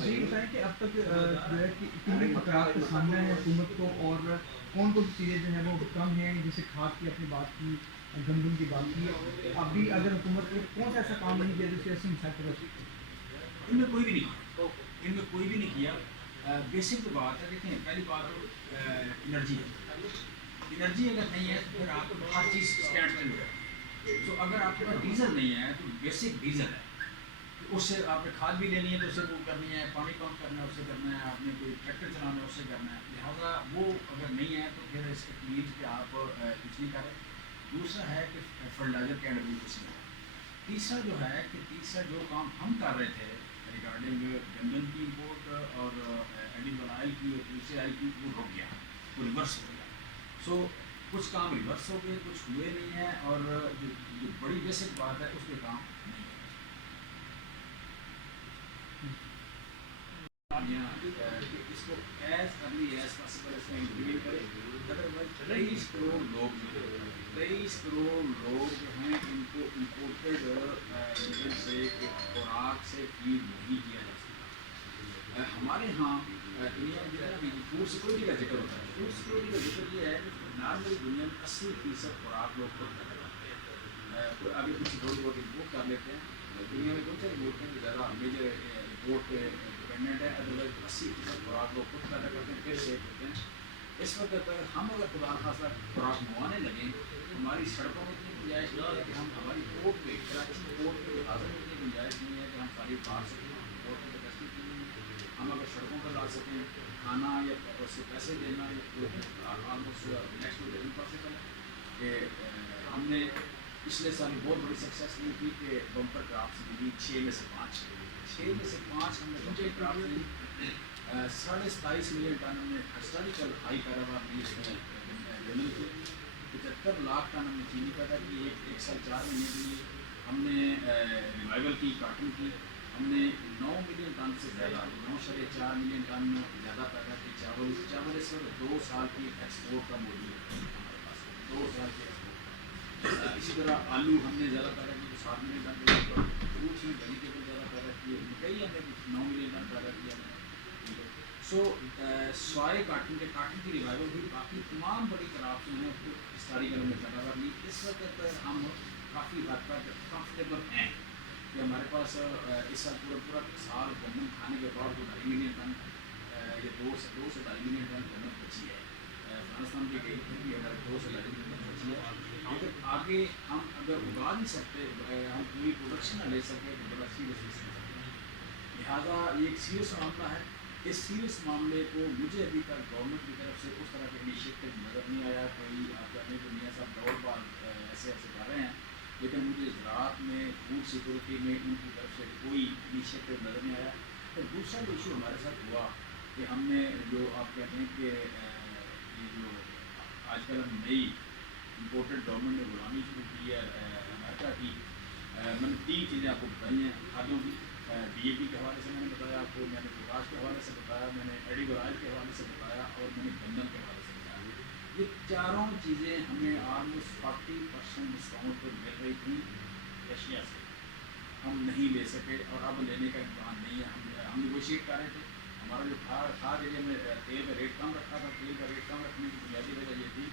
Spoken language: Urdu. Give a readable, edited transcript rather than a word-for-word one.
جی بتائیں کہ اب تک جو ہے کہ کتنے خطرات کا سامنا ہے حکومت کو، اور کون کون سی چیزیں جو ہیں وہ کم ہیں، جیسے کھاد کی اپنی بات کی، گندم کی بات کی، اب بھی اگر حکومت نے کون سا ایسا کام نہیں کیا جس سے ایسے مسائل کر سکتے ہیں؟ ان میں کوئی بھی نہیں کیا، ان میں کوئی بھی نہیں کیا۔ بیسک تو بات ہے، دیکھیں پہلی بات تو انرجی ہے۔ انرجی اگر نہیں ہے تو پھر آپ کو ہر چیز اسٹینڈ پہ ہو جائے گی۔ تو اگر آپ کے پاس ڈیزل نہیں ہے تو بیسک ڈیزل ہے، اس سے آپ نے کھاد بھی لینی ہے تو اس سے وہ کرنی ہے، پانی پمپ کرنا ہے اس سے کرنا ہے، آپ نے کوئی ٹریکٹر چلانا ہے اس سے کرنا ہے، لہٰذا وہ اگر نہیں ہے تو پھر اس تکلیف کہ آپ کچھ نہیں کریں۔ دوسرا ہے کہ فرٹیلائزر کی اویلیبلٹی ہے۔ تیسرا جو ہے کہ تیسرا جو کام ہم کر رہے تھے ریگارڈنگ گندم کی امپورٹ اور ایڈیبل آئل کی اور دوسرے آئل کی، وہ رک گیا، وہ ریورس ہو گیا۔ سو کچھ کام ریورس ہو گئے، کچھ ہوئے نہیں ہیں، اور جو بڑی بیسک بات ہے اس پہ کام نہیں ہے۔ اس کو ایز ارلی ایز پاسبل اس میں امپلیمنٹ کریں، ادروائز 23 کروڑ لوگ جو ہیں، 23 کروڑ لوگ جو ہیں ان کو امپورٹڈ چیزوں سے خوراک سے فیڈ نہیں کیا جا سکتا۔ ہمارے ہاں دنیا میں جتنا بھی فوڈ سیکورٹی کا ذکر ہوتا ہے، فوڈ سیکورٹی کا ذکر یہ ہے کہ نارملی دنیا میں 80% خوراک لوگ خود پیدا کرتے ہیں، آگے پیچھے تھوڑی بہت امپورٹ کر لیتے ہیں۔ دنیا میں کون سے ملک ہیں جو زیادہ میجر امپورٹ پہ ڈپینڈنٹ ہے، ادروائز 80% خوراک لوگ خود پیدا کرتے ہیں، پھر سیو کرتے ہیں۔ اس وقت ہم اگر خدا نخواستہ خوراک منگوانے لگیں، ہماری سڑکوں میں اتنی گنجائش نہیں ہے کہ ہم ہماری پورٹ پہ، کراچی پورٹ پہ حاضر میں اتنی گنجائش نہیں ہے کہ ہم ساری باہر سکیں، پورٹ پہ کیپیسٹی نہیں ہے، ہم اگر سڑکوں پر لا سکیں کھانا یا اس سے پیسے دینا، آلموسٹ نیکسٹ ٹو امپاسبل ہے کہ ہم نے پچھلے سال بہت بڑی سکسیس لی تھی کہ بمپر کرافٹس ملی 6 میں سے 5، 6 میں سے 5 ہم نے بمپر کرافٹ لی، 27.5 ملین ٹن ہم نے ہسٹوریکل ہائی پیداوار لی اس میں گندم کی، 75 لاکھ ٹن ہم نے چینی پیدا کی، ایک سال 4 مہینے کے لیے ہم نے ریوائول کی کاٹن کی، ہم نے 9 ملین ٹن سے زیادہ، 9.4 ملین ٹن زیادہ پیدا کی چاول اس وقت 2 سال کی ایکسپورٹ کا موجود ہے ہمارے پاس، 2 سال کی ایکسپورٹ کا۔ اسی طرح آلو ہم نے زیادہ پیدا کی تو 7 ملین ٹن پیدا کیا، فروٹس میں ویجیٹیبل زیادہ پیدا کیے، مکئی ہم نے 9 ملین ٹن پیدا کیا ہم نے۔ سو سوائے کاٹن کی ریوائول ہوئی، باقی تمام بڑی کراپس جو ہیں اس کو ہسٹوریکل میں پیداوار لی۔ اس وقت ہم کافی حد تک کمفرٹیبل ہیں کہ ہمارے پاس اس سال پورا سال گندم کھانے کے بعد 2.5 ملین ٹن یا 2 سے 2.5 ملین ٹن گندم بچی ہے۔ افغانستان کی گئی تھی کہ ہمارے 2 سے 2.5 ملین ٹن بچی ہے، لیکن آگے ہم اگر اگا نہیں سکتے، ہم پوری پروڈکشن نہ لے سکے تو بڑا سیریس مسئلہ ہے۔ لہٰذا یہ ایک سیریس معاملہ ہے۔ اس سیریس معاملے کو مجھے ابھی تک گورنمنٹ کی طرف سے اس طرح کا انیشیٹو نظر نہیں آیا، کوئی آپ کہتے ہیں کہ میاں صاحب دوڑ بال ایسے کر رہے ہیں، لیکن مجھے زراعت میں، فوڈ سیکورٹی میں ان کی طرف سے کوئی انیشیٹو نظر نہیں آیا۔ تو دوسرا جو ایشو ہمارے ساتھ ہوا کہ ہم نے جو آپ کہتے ہیں کہ یہ جو آج کل ہم نئی امپورٹڈ گورنمنٹ نے غلامی شروع کی ہے امریکہ کی، میں نے 3 چیزیں آپ کو بتائی ہیں کھادوں کی، ڈی اے پی کے حوالے سے میں نے بتایا آپ کو، میں نے پوٹاش کے حوالے سے بتایا، میں نے ایڈیبل آئل کے حوالے سے بتایا، اور میں نے گندم کے حوالے سے بتایا۔ یہ چاروں چیزیں ہمیں آلموسٹ 40% ڈسکاؤنٹ پر مل رہی تھیں ایشیا سے، ہم نہیں لے سکے اور اب لینے کا امکان نہیں ہے۔ ہم نیگوشیٹ کر رہے تھے، ہمارا جو تھا ذریعے میں تیل کا ریٹ کم رکھا تھا، تیل کا ریٹ کم رکھنے کی بنیادی وجہ یہ تھی